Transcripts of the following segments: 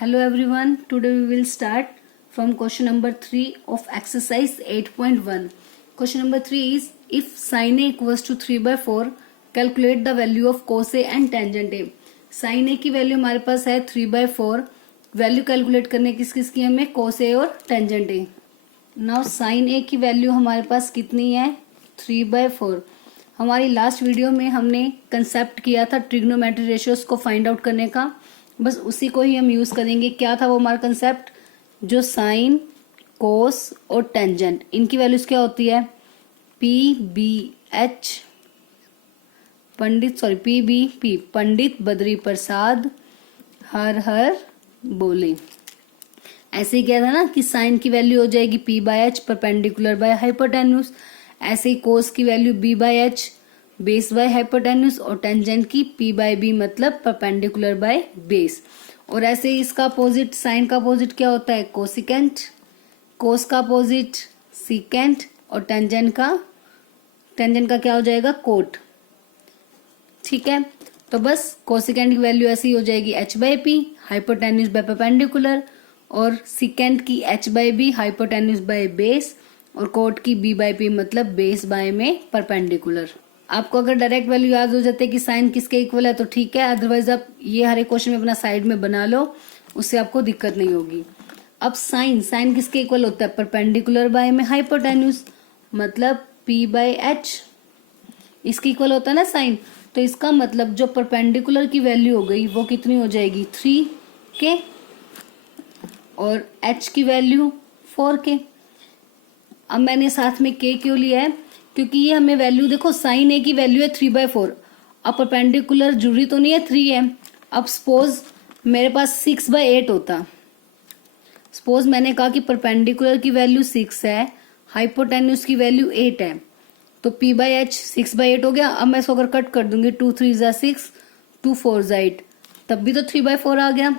Hello everyone, today we will start from question number 3 of exercise 8.1. Question number 3 is, if sin A equals to 3/4, calculate the value of cos A and tangent A. sin A की value हमारे पास है 3/4, value calculate करने किसकी हमें cos A और tangent A. Now sin A की value हमारे पास कितनी है 3/4. हमारी लास्ट वीडियो में हमने कंसेप्ट किया था ट्रिग्नोमेट्री रेशियोज को फाइंड आउट करने का, बस उसी को ही हम यूज करेंगे. क्या था वो हमारा कंसेप्ट, जो साइन कोस और टेंजेंट इनकी वैल्यूज क्या होती है, PBH PBP पंडित बद्री प्रसाद हर हर बोले. ऐसे ही क्या था ना कि साइन की वैल्यू हो जाएगी P/H परपेंडिकुलर बाय हाइपोटेन्यूज, ऐसे ही कोस की value B/H base by hypotenuse और टेंजेंट की P/B मतलब परपेंडिकुलर बाय बेस. और ऐसे ही इसका अपोजिट, साइन का अपोजिट क्या होता है कोसिकेंट, कोस का अपोजिट सीकेंट और टेंजेंट का क्या हो जाएगा कोट. ठीक है, तो बस कोसिकेंट की वैल्यू ऐसी हो जाएगी H/P हाइपोटेन्यूज बाय परपेंडिकुलर और सीकेंट की H/B हाइपोटेन्यूज बाय बेस और कोट की B/P मतलब बेस बाय में परपेंडिकुलर. आपको अगर डायरेक्ट वैल्यू याद हो जाते कि साइन किसके इक्वल है तो ठीक है, अदरवाइज आप ये हर एक क्वेश्चन में अपना साइड में बना लो, उससे आपको दिक्कत नहीं होगी. अब साइन किसके इक्वल होता है परपेंडिकुलर बाय में हाइपोटेन्यूज मतलब P/H इसके इक्वल होता है ना साइन. तो इसका मतलब जो परपेंडिकुलर की वैल्यू हो गई वो कितनी हो जाएगी 3K और H की वैल्यू 4K. अब मैंने साथ में K क्यों लिया है, क्योंकि ये हमें वैल्यू देखो साइन ए की वैल्यू है 3/4. अब परपेंडिकुलर जरूरी तो नहीं है 3 है. अब सपोज मेरे पास 6/8 होता, सपोज मैंने कहा कि परपेंडिकुलर की वैल्यू 6 है, हाइपोटेन्यूज की वैल्यू 8 है, तो P/H 6/8 हो गया. अब मैं इसको अगर कट कर दूंगी 2 3 ज़ा 6 2 4 ज़ा 8 तब भी तो 3/4 आ गया.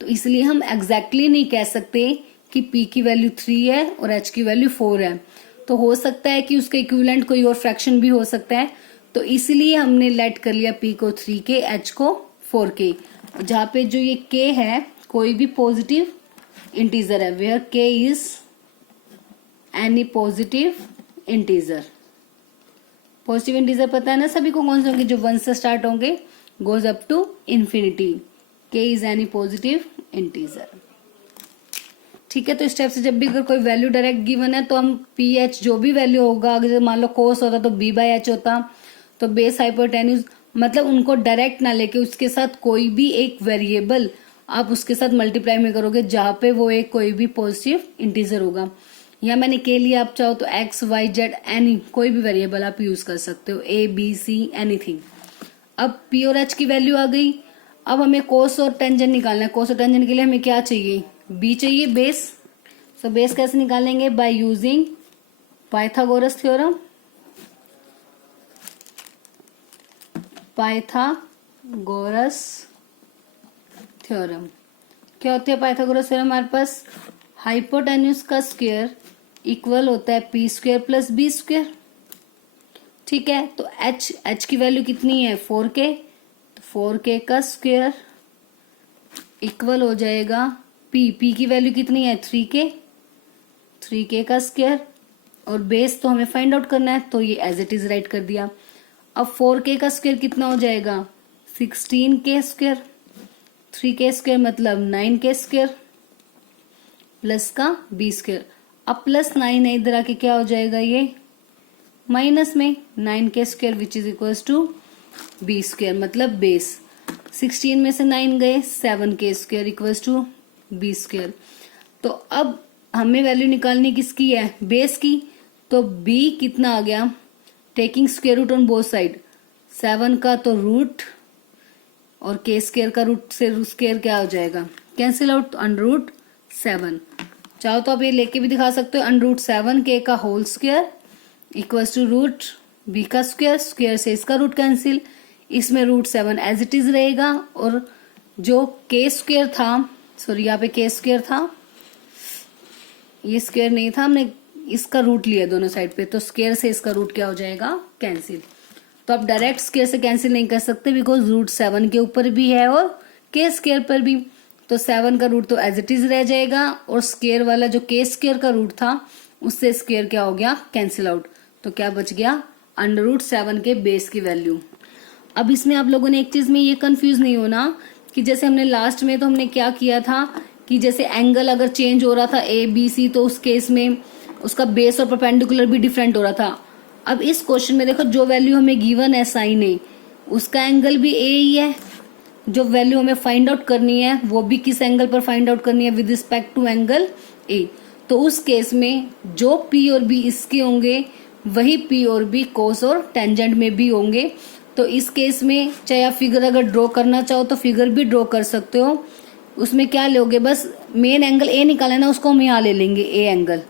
तो इसलिए हम एग्जैक्टली नहीं कह सकते कि P की वैल्यू 3 है और H की वैल्यू 4 है. तो हो सकता है कि उसका इक्विवेलेंट कोई और फ्रैक्शन भी हो सकता है, तो इसलिए हमने लेट कर लिया P को 3K H को 4K. जहां पे जो ये K है कोई भी पॉजिटिव इंटीजर है, where K is any positive integer. Positive integer पता है ना सभी को कौन से होंगे, जो 1 से स्टार्ट होंगे goes up to infinity. K is any positive integer. ठीक है, तो इस टाइप से जब भी अगर कोई वैल्यू डायरेक्ट गिवन है तो हम PH जो भी वैल्यू होगा, अगर मान लो कोस होता तो B/H होता, तो बेस हाइपोटेन्यूज मतलब उनको डायरेक्ट ना लेके उसके साथ कोई भी एक वेरिएबल आप उसके साथ मल्टीप्लाई में करोगे जहां पे वो एक कोई भी पॉजिटिव इंटीजर होगा. या मैंने के लिए आप चाहो तो X Y Z एनी कोई भी वेरिएबल आप यूज कर सकते हो, A B C एनीथिंग. अब P और H की वैल्यू आ गई. अब हमें कोस और टेंजेंट निकालना है. कोस और टेंजेंट के लिए हमें क्या चाहिए, B चाहिए बेस. सो बेस कैसे निकालेंगे, bye using Pythagoras theorem. Pythagoras theorem क्या होती है पाइथागोरस थ्योरम, हमारे पास हाइपोटेन्यूज का स्क्वायर इक्वल होता है P² प्लस B². ठीक है, तो H की वैल्यू कितनी है 4K, तो 4K का स्क्वायर इक्वल हो जाएगा P की वैल्यू कितनी है 3K का स्क्वायर और बेस तो हमें फाइंड आउट करना है, तो ये एज इट इज राइट कर दिया. अब 4K का स्क्वायर कितना हो जाएगा 16K स्क्वायर, 3K स्क्वायर मतलब 9K स्क्वायर प्लस का B². अब प्लस 9 है इधर आके क्या हो जाएगा ये माइनस में 9K square which is equals to B² मतलब बेस. 16 में से 9 गए 7K square equals to B². तो अब हमें वैल्यू निकालनी किसकी है बेस की, तो B कितना आ गया, taking square root on both side, 7 का तो रूट और K² का रूट से रूट स्क्वायर क्या हो जाएगा कैंसिल आउट, √7. चाहो तो आप ये लेके भी दिखा सकते हो, √7K का whole square equals to root B का स्क्वायर, स्क्वायर से इसका रूट कैंसिल, इसमें √7 एज इट इज रहेगा और जो K² था, सॉरी यहाँ पे K² था, ये स्क्वायर नहीं था, हमने इसका रूट लिया दोनों साइड पे, तो स्क्वायर से इसका रूट क्या हो जाएगा कैंसिल. तो आप डायरेक्ट स्क्वायर से कैंसिल नहीं कर सकते बिकॉज √7 के ऊपर भी है और K² पर भी. तो 7 का रूट तो एज इट इज रह जाएगा, और स्क्वायर वाला जो के स्क्वायर का रूट था उससे स्क्वायर क्या हो गया, कैंसिल आउट। तो क्या बच गया, √7 के बेस की वैल्यू। अब इसमें आप लोगों ने एक चीज में ये कंफ्यूज नहीं होना कि जैसे हमने लास्ट में तो हमने क्या किया था कि जैसे एंगल अगर चेंज हो रहा था ABC, तो उस केस में उसका बेस और परपेंडिकुलर भी डिफरेंट हो रहा था। अब इस क्वेश्चन में देखो जो वैल्यू हमें गिवन है साइन ए, उसका एंगल भी ए ही है। जो वैल्यू हमें फाइंड आउट करनी है वो भी किस एंगल पर फाइंड आउट करनी है, with respect to angle A. तो उस केस में जो P और B इसके होंगे वही P और B कोस और टेंजेंट में भी होंगे। तो इस केस में चाहे आप फिगर अगर ड्रॉ करना चाहो तो फिगर भी ड्रॉ कर सकते हो। उसमें क्या लोगे, बस मेन एंगल ए निकाले ना, उसको हम यहाँ ले लेंगे ए एंगल,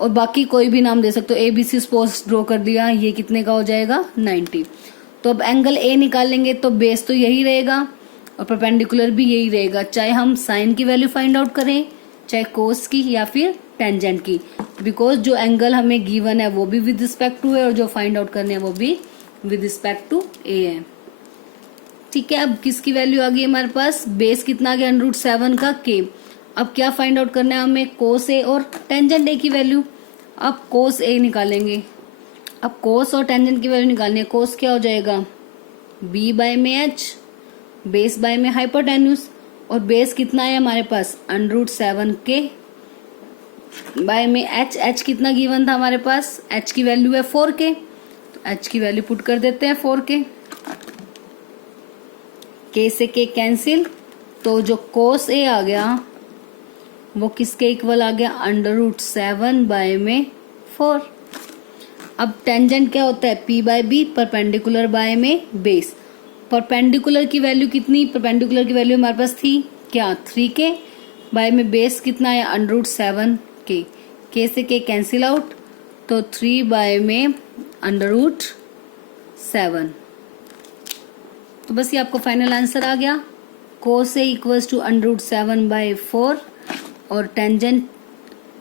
और बाकी कोई भी नाम दे सकते हो। ABC सपोज ड्रॉ कर दिया, ये कितने का हो जाएगा, 90। तो अब एंगल ए निकालेंगे तो बेस तो यही रहेगा और परपेंडिकुलर भी यही रहेगा, चाहे हम साइन की वैल्यू फाइंड आउट करें, चाहे कोस की या फिर टेंजेंट की, बिकॉज जो एंगल हमें गिवन है वो भी विद रिस्पेक्ट टू है और जो फाइंड आउट करने हैं वो भी विद रिस्पेक्ट टू ए है। ठीक है, अब किसकी वैल्यू आ गई हमारे पास, बेस कितना आ गया, √7 का के। अब क्या फाइंड आउट करना है हमें, कोस ए और टेंजेंट ए की वैल्यू। अब कोस ए निकालेंगे, अब कोस और टेंजेंट की वैल्यू निकालनी है। कोस क्या हो जाएगा, B बाय में H, बेस बाय में हाइपोटेन्यूज, और बेस कितना है हमारे पास, √7 के बाय में H कितना गिवन था हमारे पास, H की वैल्यू है 4K, तो H की वैल्यू पुट कर देते हैं 4K। K से K कैंसिल, तो जो कोस ए आ गया वो किसके इक्वल आ गया, √7 बाय में 4। अब टेंजेंट क्या होता है, P by B, perpendicular by में बेस। परपेंडिकुलर की वैल्यू कितनी, परपेंडिकुलर की वैल्यू हमारे पास थी क्या, 3K बाय में बेस कितना है, √7K। K से K कैंसिल आउट, तो 3 बाय में √7। तो बस ये आपको फाइनल आंसर आ गया। Cos A equals to √7 by 4 और tangent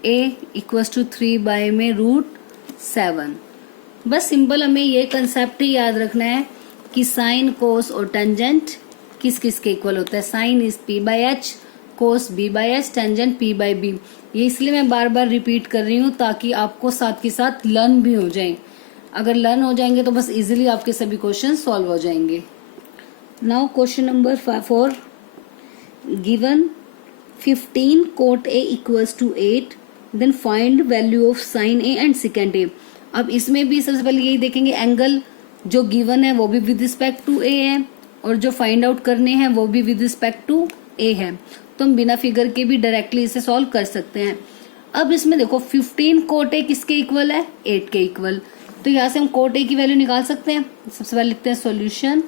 A equals to 3 by में √7। बस सिंपल हमें ये कंसेप्ट ही याद रखना है कि साइन, कोस और टेंजेंट किस किस के इक्वल होता है। Sine is P by H, cos B by H, tangent P by B। ये इसलिए मैं बार बार रिपीट कर रही हूँ ताकि आपको साथ के साथ लर्न भी हो जाए। अगर लर्न हो जाएंगे तो बस इजीली आपके सभी क्वेश्चन सॉल्व हो जाएंगे। Now question number 4, given 15 cot A equals to 8, then find value of sine A and secant A। अब इसमें भी सबसे पहले यही देखेंगे, एंगल जो गिवन है वो भी विद रिस्पेक्ट टू A है और जो फाइंड आउट करने हैं वो भी विद रिस्पेक्ट टू A है। तो हम बिना फिगर के भी डायरेक्टली इसे सॉल्व कर सकते हैं। अब इसमें देखो 15 cot A किसके इक्वल है, 8 के इक्वल। तो यहाँ से हम cot A की वैल्यू निकाल सकते हैं। सबसे पहले लिखते हैं सॉल्यूशन,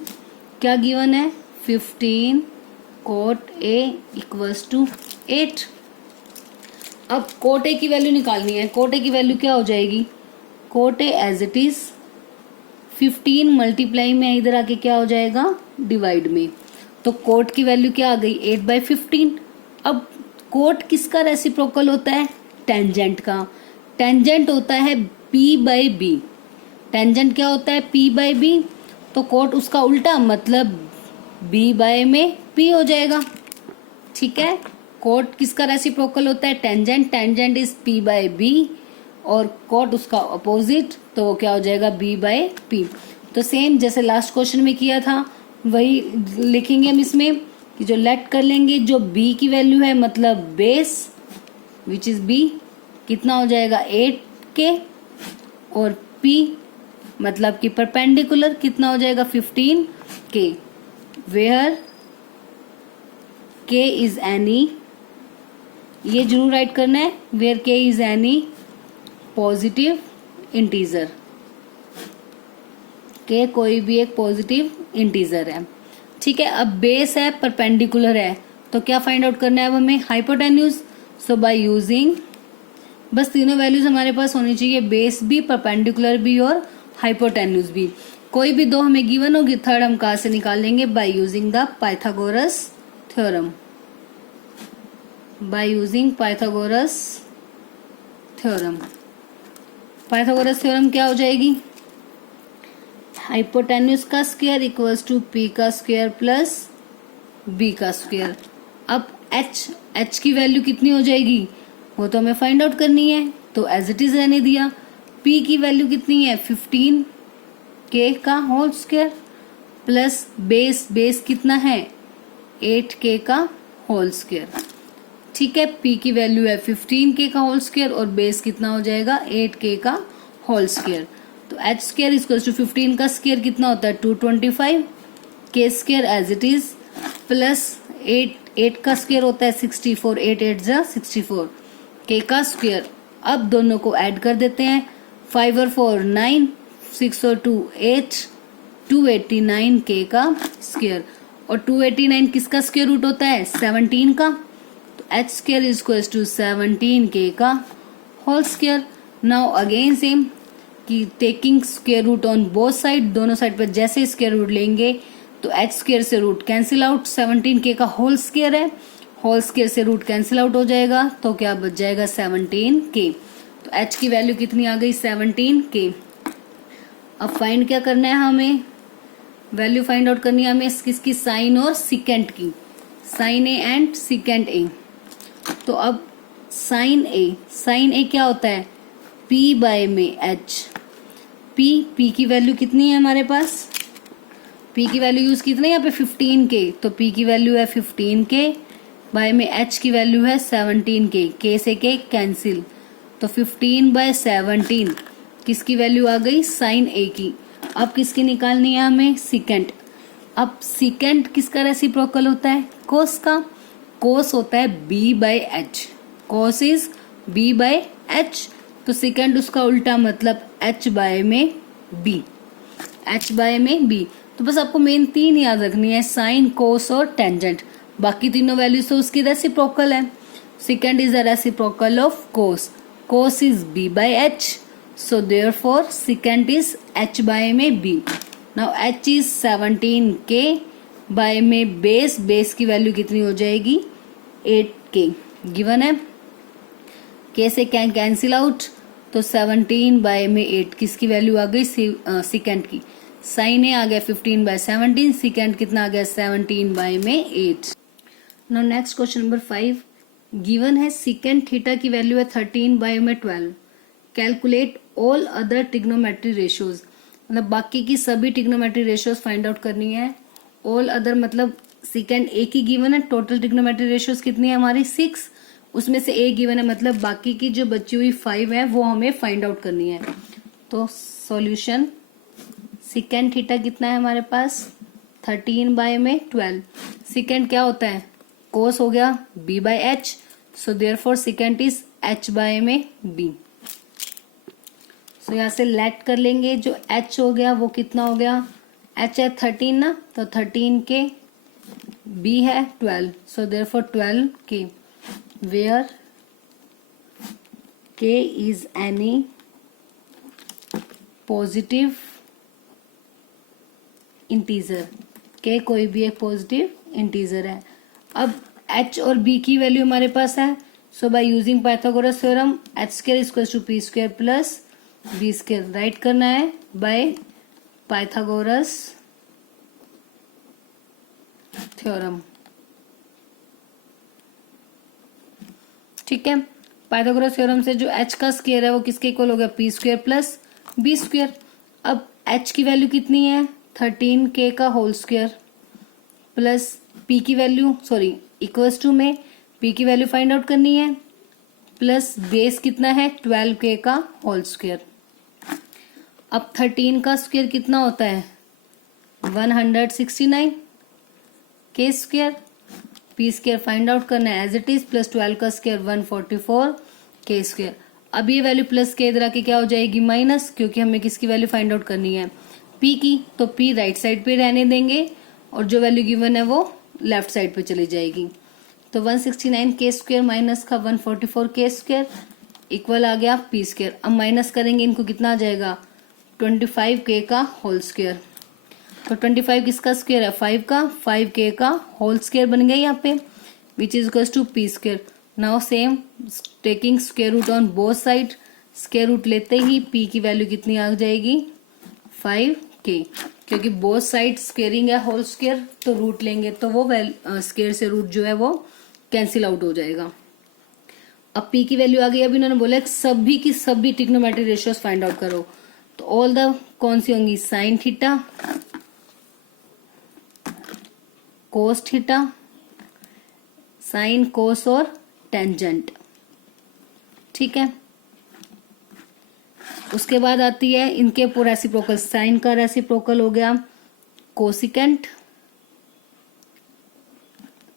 क्या गिवन है, 15 cot A इक्वल्स टू 8। अब cot A की वैल्यू निकालनी है। cot A की वैल्यू क्या हो जाएगी, cot A as it is 15 multiply में इधर आके क्या हो जाएगा, डिवाइड में। तो cot की वैल्यू क्या आ गई, 8 बाय 15। अब cot किसका रेसिप्रोकल होता है, टेंजेंट का। टेंजेंट होता है P बाय B। टेंजेंट क्या होता है, P बाय B। तो cot उसका उल्टा, मतलब B बाय में P हो जाएगा। ठीक है, cot किसका रेसिप्रोकल होता है, tangent. Tangent is P by B और cot उसका अपोजिट, तो वो क्या हो जाएगा, B बाय P। तो सेम जैसे लास्ट क्वेश्चन में किया था वही लिखेंगे हम इसमें कि जो लेट कर लेंगे, जो B की वैल्यू है मतलब बेस विच इज B कितना हो जाएगा 8K, और P मतलब कि परपेंडिकुलर कितना हो जाएगा 15K, where K is any, ये जरूर राइट करना है, where K is any positive integer. K कोई भी एक पॉजिटिव इंटीजर है। ठीक है, अब बेस है, परपेंडिकुलर है, तो क्या फाइंड आउट करना है अब हमें, हाइपोटेन्यूज। सो बाय यूजिंग, बस तीनों वैल्यूज हमारे पास होनी चाहिए, बेस भी, परपेंडिकुलर भी और हाइपोटेन्यूज भी। कोई भी दो हमें गिवन होगी, थर्ड हम कहाँ से निकालेंगे, by using the Pythagoras theorem. Bye using Pythagoras theorem. Pythagoras theorem क्या हो जाएगी, हाइपोटेन्यूज का स्क्वायर इक्वल्स टू P का स्क्वायर प्लस B का स्क्वायर। अब एच की वैल्यू कितनी हो जाएगी वो तो हमें फाइंड आउट करनी है, तो एज इट इज रहने दिया। पी की वैल्यू कितनी है 15 के का होल स्क्वायर प्लस बेस कितना है 8 के का होल स्क्वायर। ठीक है, पी की वैल्यू है 15 के का होल स्क्वायर और बेस कितना हो जाएगा 8 के का होल स्क्वायर। तो एच स्क्वायर इक्वल टू 15 का स्क्वायर कितना होता है 225 K square as it is plus 8 का स्क्वायर होता है 64, 8 8 जा 64 के का स्क्वायर। अब दोनों को ऐड कर देते हैं, 5 और 4 9, 6 और 2 8, 289 के का स्क्वायर। और 289 किसका स्क्वायर रूट होता है 17 का, तो H square is equal to 17 के का whole square. Now again same कि taking square root on both side, दोनों साइड पर जैसे स्क्वायर रूट लेंगे तो एच स्क्वायर से रूट कैंसिल आउट, 17 के का होल स्क्वायर है, होल स्क्वायर से रूट कैंसिल आउट हो जाएगा तो क्या बच जाएगा 17 के। तो एच की वैल्यू कितनी आ गई 17 के। अब फाइंड क्या करना है हमें, वैल्यू फाइंड आउट करनी है हमें किसकी साइन और सिकेंट की, साइन ए एंड सिकेंट ए। तो अब साइन ए क्या होता है पी बाय में एच। पी की वैल्यू कितनी है हमारे पास, पी की वैल्यू यूज कितनी है यहाँ पे 15 के, तो पी की वैल्यू है 15 के बाय में एच की वैल्यू है 17 के से के कैंसिल, तो 15 बाय 17 किसकी वैल्यू आ गई साइन ए की। अब किसकी निकालनी है हमें सिकेंट। अब सिकेंट किसका रेसिप्रोकल होता है कोस का, कोस होता है B by H, cos is B by H, तो सिकेंट उसका उल्टा मतलब एच बाय में बी, एच बाय में बी। तो बस आपको मेन 3 याद रखनी है साइन कोस और टेंजेंट, बाकी तीनों वैल्यूज तो उसकी रेसिप्रोकल है। Secant is the reciprocal of cos, cos is B by H, so therefore secant is H by में B. Now H is 17 K bye में बेस की वैल्यू कितनी हो जाएगी 8 के, गिवन है के से कैंसिल आउट, तो 17 बाय में 8 किसकी वैल्यू आ गई सिकेंट की। साइन ए आ गया 15 बाय 17, सिकेंट कितना आ गया 17 बाय में 8। Now next question number 5, given है सिकेंट थीटा की वैल्यू है 13 बाय में 12, calculate all other trigonometry ratios, मतलब बाकी की सभी ट्रिग्नोमेट्री रेशियोज फाइंड आउट करनी है। ऑल अदर मतलब सिकेंट ए की गिवन है, टोटल ट्रिग्नोमेट्री रेशियोज कितनी है हमारी 6, उसमें से ए गिवन है मतलब बाकी की जो बची हुई 5 है वो हमें फाइंड आउट करनी है। तो सॉल्यूशन सिकेंट थीटा कितना है हमारे पास 13 बाय में 12, सिकेंट क्या होता है कोस हो गया b by H, so therefore secant is h by में b। सो यहाँ से लेट कर लेंगे, जो h हो गया वो कितना हो गया h है 13 ना, तो 13 के b है 12, सो therefore 12 K, where k is any positive integer, K कोई भी एक पॉजिटिव इंटीजर है। अब h और b की वैल्यू हमारे पास है, so by using Pythagoras theorem h square equals to p square plus b square write करना है बाय पाइथागोरस थ्योरम। ठीक है, पाइथागोरस थ्योरम से जो h का स्क्वायर है वो किसके इक्वल हो गया p square plus b square. अब h की वैल्यू कितनी है 13 के का होल स्क्वायर प्लस p की वैल्यू इक्वल्स टू में p की वैल्यू फाइंड आउट करनी है, प्लस बेस कितना है 12 के का होल स्क्वायर। अब 13 का स्क्वायर कितना होता है 169 के square, p square find out करना है एज इट इज, प्लस 12 का स्क्वायर 144 के स्क्वायर। अब ये वैल्यू प्लस के इधर आके क्या हो जाएगी माइनस, क्योंकि हमें किसकी वैल्यू फाइंड आउट करनी है p की, तो p राइट साइड पे रहने देंगे और जो वैल्यू गिवन है वो लेफ्ट साइड पे चली जाएगी। तो 169 के स्क्वायर माइनस का 144 के स्क्वायर इक्वल आ गया p स्क्वायर। अब माइनस करेंगे इनको कितना आ जाएगा 25 के का होल स्क्वायर, तो 25 किसका स्क्वायर है 5 का, 5 के का होल स्क्वायर बन गया यहाँ पे which is equals to p square. Now same taking square root on both side, square root लेते ही p की वैल्यू कितनी आ जाएगी 5 के। क्योंकि बोथ साइड स्क्वेयरिंग है होल स्क्वेयर, तो रूट लेंगे तो वो स्क्वेयर से रूट जो है वो कैंसिल आउट हो जाएगा। अब p की वैल्यू आ गई। अब इन्होंने बोला सभी की सभी ट्रिग्नोमेट्रिक रेशियोज फाइंड आउट करो, तो ऑल द कौन सी होंगी, sine theta, cos theta, sine cos और टेंजेंट। ठीक है, उसके बाद आती है इनके रेसिप्रोकल, साइन का रेसिप्रोकल हो गया कोसिकेंट,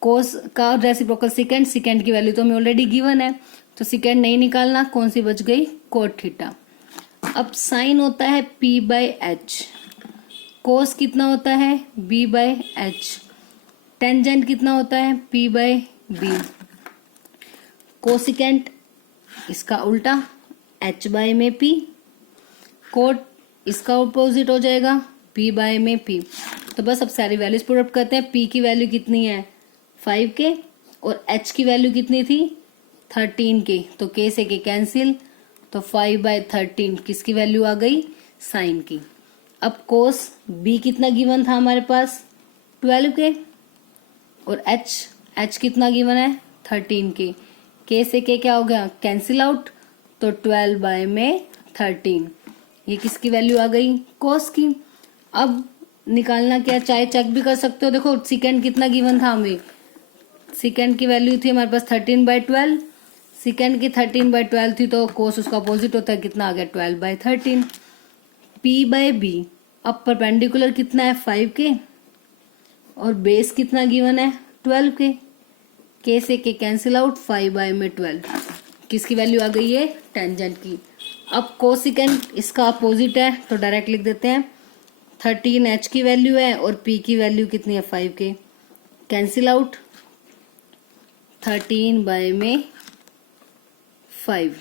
कोस का रेसिप्रोकल सिकेंड, सिकेंड की वैल्यू तो हमें ऑलरेडी गिवन है तो सिकेंड नहीं निकालना, कौन सी बच गई, कोट थीटा। अब साइन होता है p बाय एच, कोस कितना होता है b बाय एच, टेंजेंट कितना होता है p बाय बी, कोसिकेंट इसका उल्टा h बाय में p, कोट इसका अपोजिट हो जाएगा p बाय में p। तो बस अब सारी वैल्यूज पुट अप करते हैं। p की वैल्यू कितनी है 5k और h की वैल्यू कितनी थी 13k, तो k से k कैंसिल, तो 5/13 किसकी वैल्यू आ गई, साइन की। अब कोस b कितना गिवन था हमारे पास 12k और h कितना गिवन है 13k, k से k क्या हो गया कैंसिल आउट, तो 12/13 ये किसकी वैल्यू आ गई, कोस की। अब निकालना क्या, चाहे चेक भी कर सकते हो, देखो सेकेंड कितना गिवन था हमें, सेकेंड की वैल्यू थी हमारे पास 13/12, सेकेंड की 13/12 थी तो कोस उसका अपोजिट होता है, कितना आ गया 12/13। p बाय बी, अब परपेंडिकुलर कितना है 5k और बेस कितना गिवन है 12k, k से k कैंसिल आउट, 5/12 किसकी वैल्यू आ गई है टेंजेंट की। अब कोसिकेंट इसका अपोजिट है तो डायरेक्ट लिख देते हैं, 13h की वैल्यू है और p की वैल्यू कितनी है 5k, कैंसिल आउट 13/5।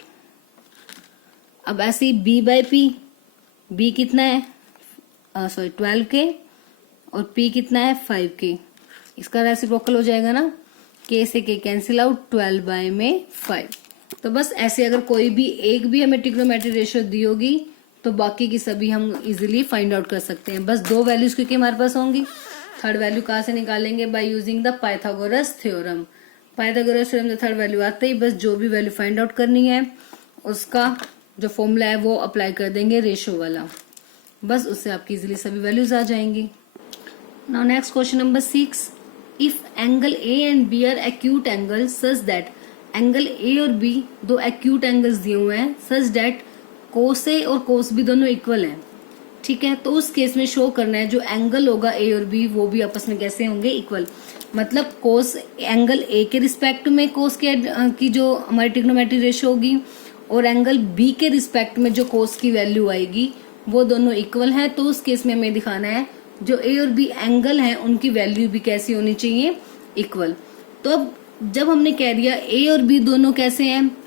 अब ऐसे ही b बाय p, b कितना है 12k और p कितना है 5k, इसका रेसिप्रोकल हो जाएगा ना, k से k कैंसिल आउट, 12/5। तो बस ऐसे अगर कोई भी एक भी हमें ट्रिग्नोमेट्रिक रेशियो दी होगी तो बाकी की सभी हम इजीली फाइंड आउट कर सकते हैं। बस दो वैल्यूज क्योंकि हमारे पास होंगी, थर्ड वैल्यू कहाँ से निकालेंगे, by using the Pythagoras theorem. Pythagoras theorem से थर्ड वैल्यू आते ही बस जो भी वैल्यू फाइंड आउट करनी है उसका जो फॉर्मूला है वो अप्लाई कर देंगे रेशियो वाला, बस उससे आपकी इजीली सभी वैल्यूज आ जाएंगी। Now next question number 6, if angle A and B are acute angle such that, angle A और बी दो एक्यूट एंगल्स दिए हुए हैं सच दैट कोस ए और कोस बी दोनों इक्वल हैं। ठीक है, तो उस केस में शो करना है जो एंगल होगा ए और बी वो भी आपस में कैसे होंगे इक्वल, मतलब कोस एंगल ए के रिस्पेक्ट में कोस के की जो हमारी ट्रिग्नोमेट्रिक रेशियो होगी और एंगल बी के रिस्पेक्ट में जो कोस की वैल्यू आएगी वो दोनों इक्वल है। तो उस केस में हमें दिखाना है जो ए और बी एंगल हैं उनकी वैल्यू भी कैसी होनी चाहिए इक्वल। तो अब जब हमने कह दिया ए और बी दोनों कैसे हैं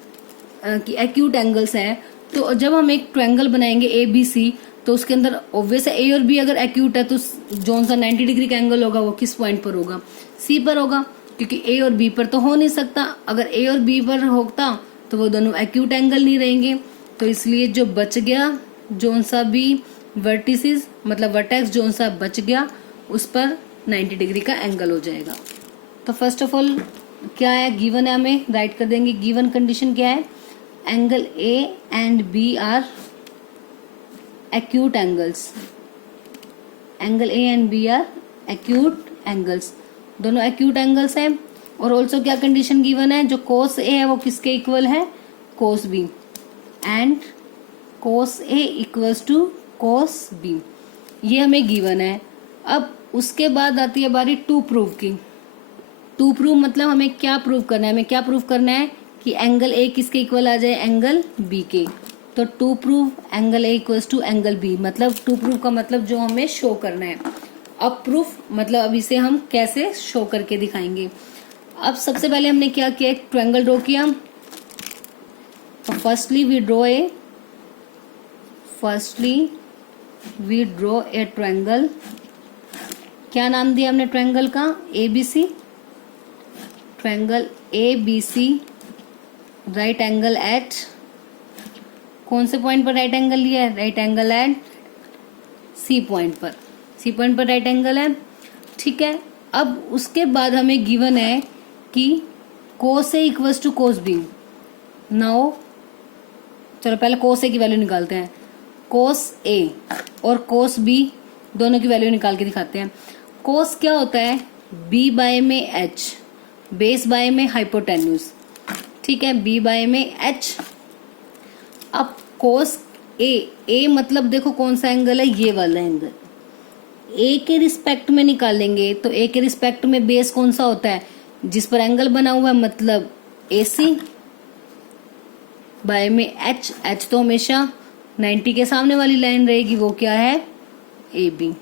कि एक्यूट एंगल्स हैं, तो जब हम एक ट्रायंगल बनाएंगे ए बी सी तो उसके अंदर ऑब्वियस है ए और बी अगर एक्यूट है तो जोन सा 90 डिग्री का एंगल होगा वो किस पॉइंट पर होगा, सी पर होगा, क्योंकि ए और बी पर तो हो नहीं सकता। अगर ए और बी पर होता तो वो दोनों एक्यूट एंगल नहीं रहेंगे, तो इसलिए जो बच गया जोन सा भी वर्टिसेस मतलब वर्टेक्स जोन सा बच गया उस पर 90 डिग्री का एंगल हो जाएगा। तो फर्स्ट ऑफ ऑल क्या है गिवन है, हमें राइट कर देंगे। गिवन कंडीशन क्या है, angle A and B are acute angles, angle A and B are acute angles, दोनों एक्यूट एंगल्स हैं। और ऑल्सो क्या कंडीशन गिवन है, जो कोस ए है वो किसके इक्वल है, cos B, and cos A equals to cos B, ये हमें गिवन है। अब उसके बाद आती है बारी टू प्रूव की। टू प्रूव मतलब हमें क्या प्रूव करना है, हमें क्या प्रूव करना है कि एंगल ए किसके इक्वल आ जाए, एंगल बी के। तो to prove angle A equals to angle B, मतलब टू प्रूव का मतलब जो हमें शो करना है। अब प्रूफ मतलब अब इसे हम कैसे शो करके दिखाएंगे। अब सबसे पहले हमने क्या किया, एक ट्रायंगल ड्रॉ किया। तो firstly we draw a triangle. क्या नाम दिया हमने ट्रायंगल का, ABC, triangle ABC right angle at, कौन से पॉइंट पर राइट एंगल लिया है, right angle at C point पर। सी पॉइंट पर राइट एंगल है, ठीक है। अब उसके बाद हमें गिवन है कि cos A इक्वल्स टू cos B। नाउ चलो पहले cos A की वैल्यू निकालते हैं। cos A और cos B दोनों की वैल्यू निकाल के दिखाते हैं। cos क्या होता है, B बाय में H, बेस बाय में हाइपोटेन्यूज, ठीक है, B बाय में H। अब cos A मतलब देखो कौन सा एंगल है, ये वाला एंगल। A के रिस्पेक्ट में निकालेंगे तो A के रिस्पेक्ट में बेस कौन सा होता है, जिस पर एंगल बना हुआ है, मतलब AC बाय में H तो हमेशा 90 के सामने वाली लाइन रहेगी, वो क्या है, AB,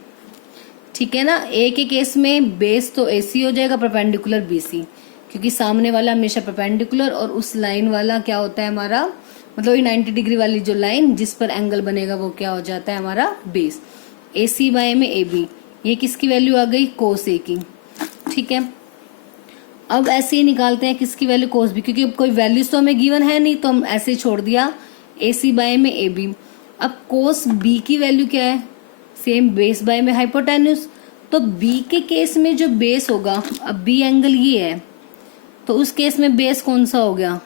ठीक है ना। A के केस में बेस तो AC हो जाएगा परपेंडिकुलर BC, क्योंकि सामने वाला हमेशा परपेंडिकुलर और उस लाइन वाला क्या होता है हमारा, मतलब ये 90 डिग्री वाली जो लाइन जिस पर एंगल बनेगा वो क्या हो जाता है हमारा बेस। AC बाय में AB, ये किसकी वैल्यू आ गई, cos A की, ठीक है। अब ऐसे ही निकालते हैं किसकी वैल्यू, cos B, क्योंकि कोई वैल्यूज तो हमें गिवन है नहीं तो हम ऐसे ही छोड़ दिया, AC बाय में AB। अब cos B की वैल्यू क्या है, सेम बेस बाय में हाइपोटेन्यूज। तो B के केस में जो बेस होगा, अब B एंगल ये है तो उस केस में बेस कौन सा हो गया,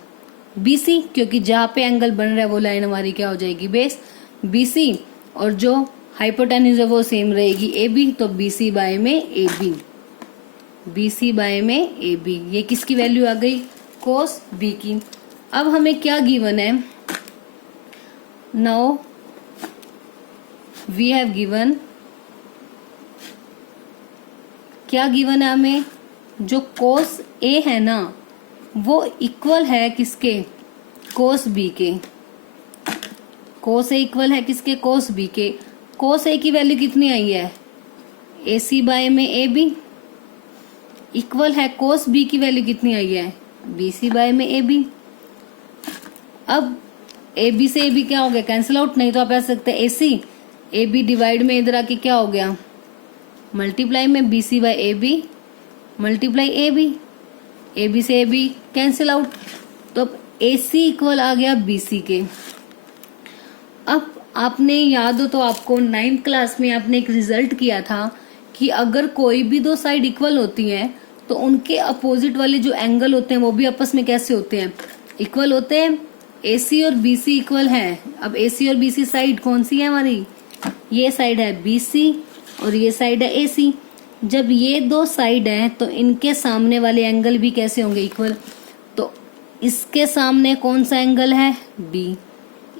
BC, क्योंकि जहाँ पे एंगल बन रहा है वो लाइन हमारी क्या हो जाएगी, बेस BC, और जो हाइपोटेन्यूज है वो सेम रहेगी AB, तो BC बाय में AB, BC बाय में AB। ये किसकी वैल्यू आ गई, cos B की। अब हमें क्या गिवन है, नाउ वी हैव गिवन, क्या गिवन है हमें, जो cos A है ना वो इक्वल है किसके, cos B के। cos A इक्वल है किसके, cos B के। cos A की वैल्यू कितनी आई है, AC बाय में AB, इक्वल है cos B की वैल्यू कितनी आई है, BC बाय में AB। अब AB से AB क्या हो गया, कैंसिल आउट, नहीं तो आप ऐसा सकते हैं AC, AB डिवाइड में इधर आके क्या हो गया, मल्टीप्लाई में BC by AB, multiply AB, AB से AB कैंसिल आउट, तो अब AC इक्वल आ गया BC के। अब आपने याद हो तो आपको 9th क्लास में आपने एक रिजल्ट किया था कि अगर कोई भी दो साइड इक्वल होती हैं तो उनके अपोजिट वाले जो एंगल होते हैं वो भी आपस में कैसे होते हैं, इक्वल होते हैं। AC और BC इक्वल है। अब AC और BC साइड कौन सी है हमारी, ये साइड है BC और ये साइड है AC। जब ये दो साइड हैं तो इनके सामने वाले एंगल भी कैसे होंगे, इक्वल। तो इसके सामने कौन सा एंगल है, B,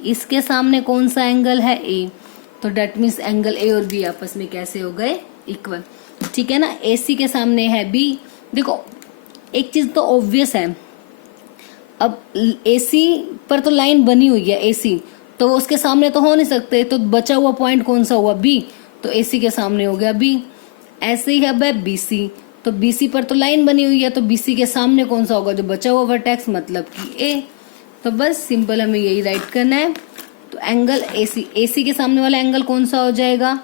इसके सामने कौन सा एंगल है, A, तो डेट मीन्स एंगल A और B आपस में कैसे हो गए, इक्वल, ठीक है ना। AC के सामने है B। देखो एक चीज तो ऑब्वियस है, अब AC पर तो लाइन बनी हुई है AC, तो उसके सामने तो हो नहीं सकते, तो बचा हुआ पॉइंट कौन सा हुआ, B, तो AC के सामने हो गया B। ऐसे ही अब है BC, तो BC पर तो लाइन बनी हुई है, तो BC के सामने कौन सा होगा, जो बचा हुआ वर्टेक्स, मतलब कि A। तो बस सिंपल हमें यही राइट करना है। तो एंगल AC के सामने वाला एंगल कौन सा हो जाएगा,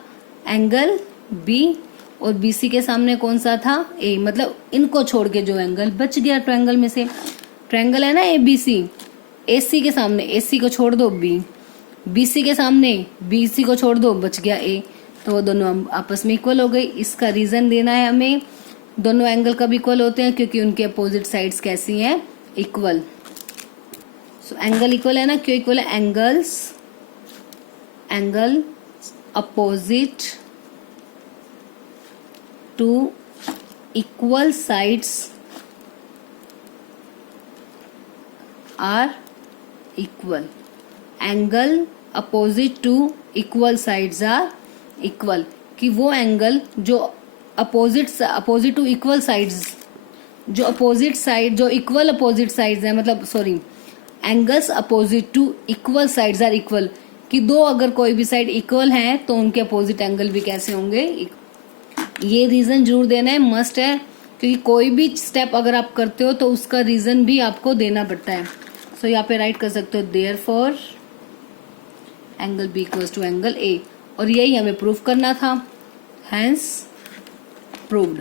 एंगल B, और BC के सामने कौन सा था, A, मतलब इनको छोड़ के जो एंगल बच गया ट्रायंगल में से, ट्रायंगल है ना ABC, AC के सामने AC को छोड़ दो B, BC के सामने BC को छोड़ दो, बच गया A, तो वो दोनों आपस में इक्वल हो गई। इसका रीजन देना है हमें, दोनों एंगल कब इक्वल होते हैं, क्योंकि उनके अपोजिट साइड्स कैसी हैं, इक्वल। सो एंगल इक्वल है ना, क्यों इक्वल है, angle opposite to equal sides are equal, angle opposite to equal sides are equal, कि वो एंगल जो अपोजिट टू इक्वल साइड्स, जो अपोजिट साइड, जो इक्वल अपोजिट साइड्स है, मतलब sorry, angles opposite to equal sides are equal, कि दो अगर कोई भी साइड इक्वल है तो उनके अपोजिट एंगल भी कैसे होंगे, ये रीजन जरूर देना है, मस्ट है, क्योंकि कोई भी स्टेप अगर आप करते हो तो उसका रीजन भी आपको देना पड़ता है। सो यहाँ पे राइट कर सकते हो therefore angle B equals to angle A, और यही हमें प्रूव करना था, हैंस प्रूव्ड,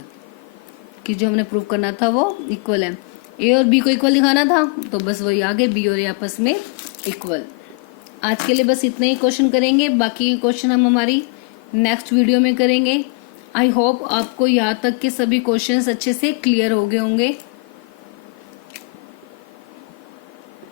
कि जो हमने प्रूव करना था वो इक्वल है। A और B को इक्वल दिखाना था, तो बस वही आगे B और A आपस में इक्वल। आज के लिए बस इतने ही क्वेश्चन करेंगे, बाकी क्वेश्चन हम हमारी नेक्स्ट वीडियो में करेंगे। आई होप आपको यहाँ तक के सभी क्वेश्चंस अच्छे से क्लियर हो गए होंगे।